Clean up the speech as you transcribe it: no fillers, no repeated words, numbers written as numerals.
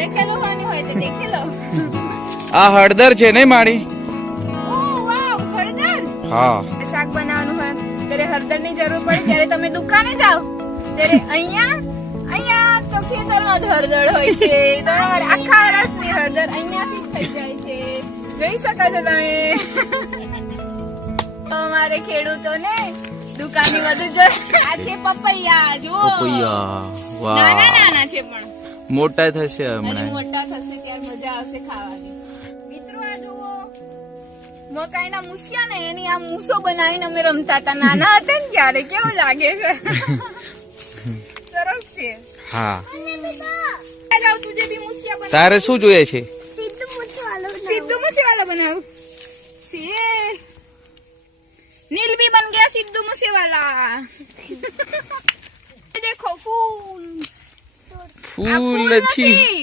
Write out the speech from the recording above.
દેખેલો હોની હોય તો દેખેલો. આ હળદર છે નહીં માડી? ઓ વાવ, હળદર. હા. શાક બનાવવાનું હોય ત્યારે હળદરની જરૂર પડે. જ્યારે તમે દુકાને જાઓ ત્યારે અહીંયા તો ખેતરમાં જ હળદર હોય છે. તમારે આખા વર્ષની હળદર અહીંયાથી જ થઈ જાય છે. જોઈ શકો છો તમે. અમારે ખેડૂતોને દુકાનની વધુ જરૂર. આ છે પપૈયા. જો પપૈયા. વાહ. નાના છે પણ મોટા થશે અને હમણાં. મોટા થશે ત્યારે મજા આવશે ખાવાની. મિત્રો આ જુઓ મકાઈના મૂસિયા ને એની આ મૂસો બનાવીને અમે રમતા હતા નાના હતા ને ત્યારે. કેવું લાગે છે? સરસ છે. હા. જાવ તુજે ભી મૂસિયા બના. તારે શું જોઈએ છે? સિદ્ધુ મૂસેવાલા બનાવું. नील भी बन गया सिद्धू मूसेवाला. देखो फूल. ફૂલ છે.